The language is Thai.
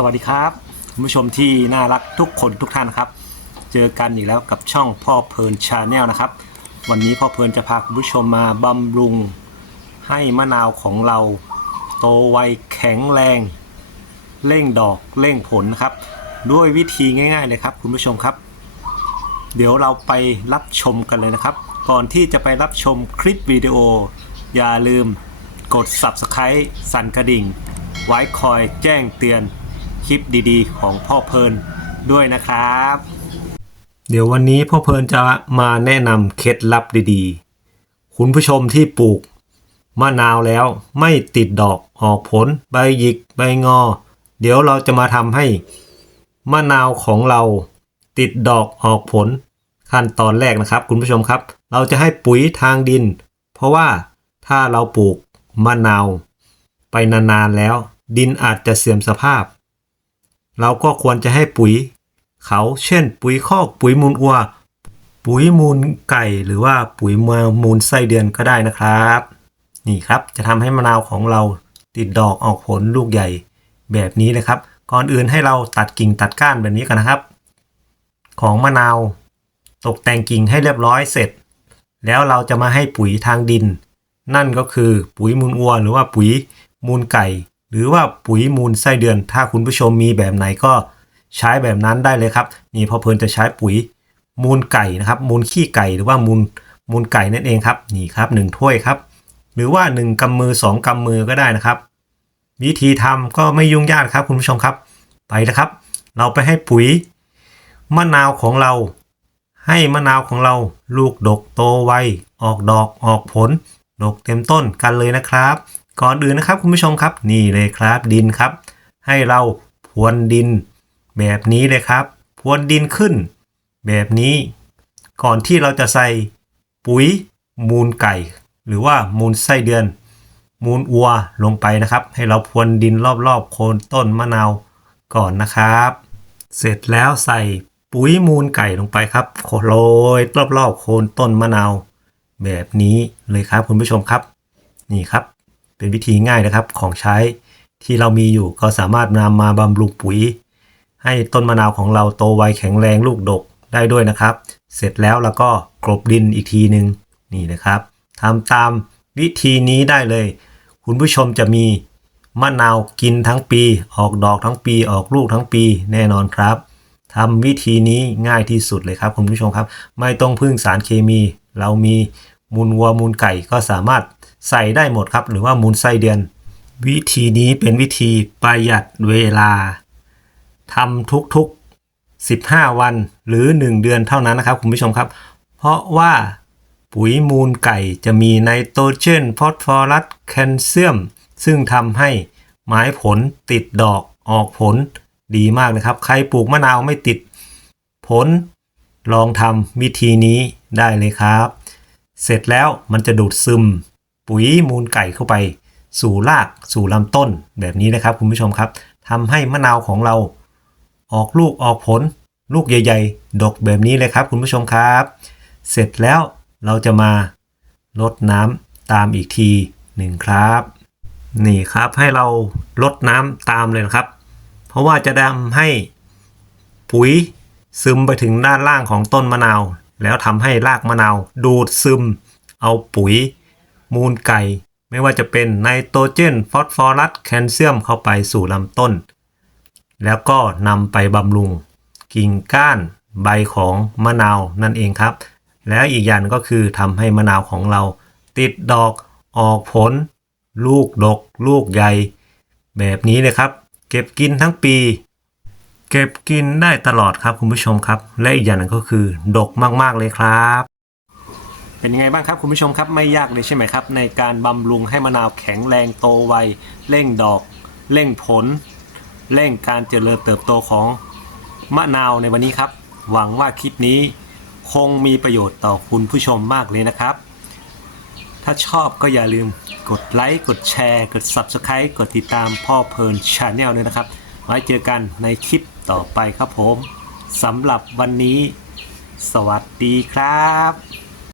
สวัสดีครับคุณผู้ชมที่น่ารักทุกคนทุกท่านนะครับ เจอกันอีกแล้วกับช่องพ่อเพลินชาแนลนะครับ วันนี้พ่อเพลินจะพาคุณผู้ชมมาบำรุงให้มะนาวของเรา โตไวแข็งแรง เร่งดอกเร่งผลนะครับ ด้วยวิธีง่าย ๆ เลยครับ คุณผู้ชมครับ เดี๋ยวเราไปรับชมกันเลยนะครับ ก่อนที่จะไปรับชมคลิปวิดีโอ อย่าลืมกด Subscribe สั่นกระดิ่ง ไว้คอยแจ้งเตือน คลิปดีๆ ของพ่อเพลินด้วยนะครับ เดี๋ยววันนี้พ่อเพลินจะมาแนะนำเคล็ดลับดีๆ คุณผู้ชมที่ปลูกมะนาวแล้วไม่ติดดอกออกผลใบหยิกใบงอ เดี๋ยวเราจะมาทำให้มะนาวของเราติดดอกออกผลขั้นตอนแรกนะครับ คุณผู้ชมครับ เราจะให้ปุ๋ยทางดิน เพราะว่าถ้าเราปลูกมะนาว ไปนานๆแล้ว ดินอาจจะเสื่อมสภาพ เราก็ควรจะให้ปุ๋ย เขาเช่น ปุ๋ยคอกปุ๋ยมูลวัว ปุ๋ยมูลไก่หรือว่าปุ๋ยมูลไส้เดือนก็ได้นะครับ นี่ครับจะทำให้มะนาวของเราติดดอกออกผลลูกใหญ่แบบนี้เลยครับ ก่อนอื่นให้เราตัดกิ่งตัดก้านแบบนี้กันนะครับ ของมะนาว ตกแต่งกิ่งให้เรียบร้อยเสร็จ แล้วเราจะมาให้ปุ๋ยทางดิน นั่นก็คือปุ๋ยมูลวัว หรือว่าปุ๋ยมูลไก่ หรือว่าปุ๋ยมูลไส้เดือน ถ้าคุณผู้ชมมีแบบไหนก็ใช้แบบนั้นได้เลยครับ นี่พอเพลินจะใช้ปุ๋ยมูลไก่นะครับ มูลขี้ไก่หรือว่ามูลมูลไก่นั่นเองครับนี่ครับหนึ่งถ้วยครับ หรือว่าหนึ่งกำมือสองกำมือก็ได้นะครับ วิธีทำก็ไม่ยุ่งยากครับคุณผู้ชมครับไปนะครับ เราไปให้ปุ๋ยมะนาวของเรา ให้มะนาวของเราลูกดกโตไวออกดอกออกผลดกเต็มต้นกันเลยนะครับ ก่อนอื่นนะครับคุณผู้ชมครับนี่เลยครับดินครับ ให้เราพรวนดิน แบบนี้เลยครับพรวนดินขึ้น แบบนี้ ก่อนที่เราจะใส่ปุ๋ยมูลไก่ หรือว่ามูลไส้เดือน มูลอัวลงไปนะครับ ให้เราพรวนดินรอบๆ โคนต้นมะนาวก่อนนะครับ เสร็จแล้วใส่ปุ๋ยมูลไก่ลงไปครับโรยรอบๆโคนต้นมะนาวแบบนี้เลยครับคุณผู้ชมครับ นี่ครับ เป็นวิธีง่ายนะครับของใช้ที่เรามีอยู่ก็สามารถนำมาบำรุงปุ๋ย ให้ต้นมะนาวของเราโตไวแข็งแรงลูกดกได้ด้วยนะครับ เสร็จแล้วเราก็กลบดินอีกทีหนึ่งนี่นะครับทำตามวิธีนี้ได้เลย คุณผู้ชมจะมีมะนาวกินทั้งปี ออกดอกทั้งปี ออกลูกทั้งปีแน่นอนครับทำวิธีนี้ง่ายที่สุดเลยครับคุณผู้ชมครับ ไม่ต้องพึ่งสารเคมี เรามีมูลวัวมูลไก่ก็สามารถ ใส่ได้หมดครับ หรือว่ามูลไส้เดือน วิธีนี้เป็นวิธีประหยัดเวลาทำทุกๆ 15 วันหรือ 1 เดือนเท่านั้นนะครับคุณผู้ชมครับ เพราะว่าปุ๋ยมูลไก่จะมีไนโตรเจนฟอสฟอรัสแคลเซียม ซึ่งทำให้ไม้ผลติดดอกออกผลดีมากนะครับ ใครปลูกมะนาวไม่ติดผล ลองทำวิธีนี้ได้เลยครับ เสร็จแล้วมันจะดูดซึม ปุ๋ยมูลไก่เข้าไป สู่รากสู่ลำต้นแบบนี้นะครับคุณผู้ชมครับทำให้มะนาวของเรา ออกลูกออกผล ลูกใหญ่ ๆ ดกแบบนี้เลยครับคุณผู้ชมครับ เสร็จแล้วเราจะมาลดน้ำตามอีกทีหนึ่งครับ นี่ครับให้เราลดน้ำตามเลยนะครับ เพราะว่าจะทำให้ปุ๋ยซึมไปถึงด้านล่างของต้นมะนาว แล้วทำให้รากมะนาวดูดซึม เอาปุ๋ย มูลไก่ ไม่ว่าจะเป็นไนโตรเจน ฟอสฟอรัส แคลเซียมเข้าไปสู่ลำต้น แล้วก็นำไปบำรุง กิ่งก้านใบของมะนาวนั่นเองครับ แล้วอีกอย่างก็คือทำให้มะนาวของเรา ติดดอกออกผล ลูกดก ลูกใหญ่ แบบนี้เลยครับ เก็บกินทั้งปี เก็บกินได้ตลอดครับคุณผู้ชมครับ และอีกอย่างหนึงก็คือ ดกมากๆเลยครับ เป็นยังไงบ้างครับคุณผู้ชมครับไม่ยากเลยใช่ไหมครับ ในการบำรุงให้มะนาวแข็งแรงโตไวเร่งดอกเร่งผลเร่งการเจริญเติบโตของมะนาวในวันนี้ครับ หวังว่าคลิปนี้คงมีประโยชน์ต่อคุณผู้ชมมากเลยนะครับ ถ้าชอบก็อย่าลืมกดไลค์กดแชร์กด Subscribe กดติดตามพ่อเพลินชาแนลด้วยนะครับ ไว้เจอกันในคลิปต่อไปครับผมสำหรับวันนี้ สวัสดีครับ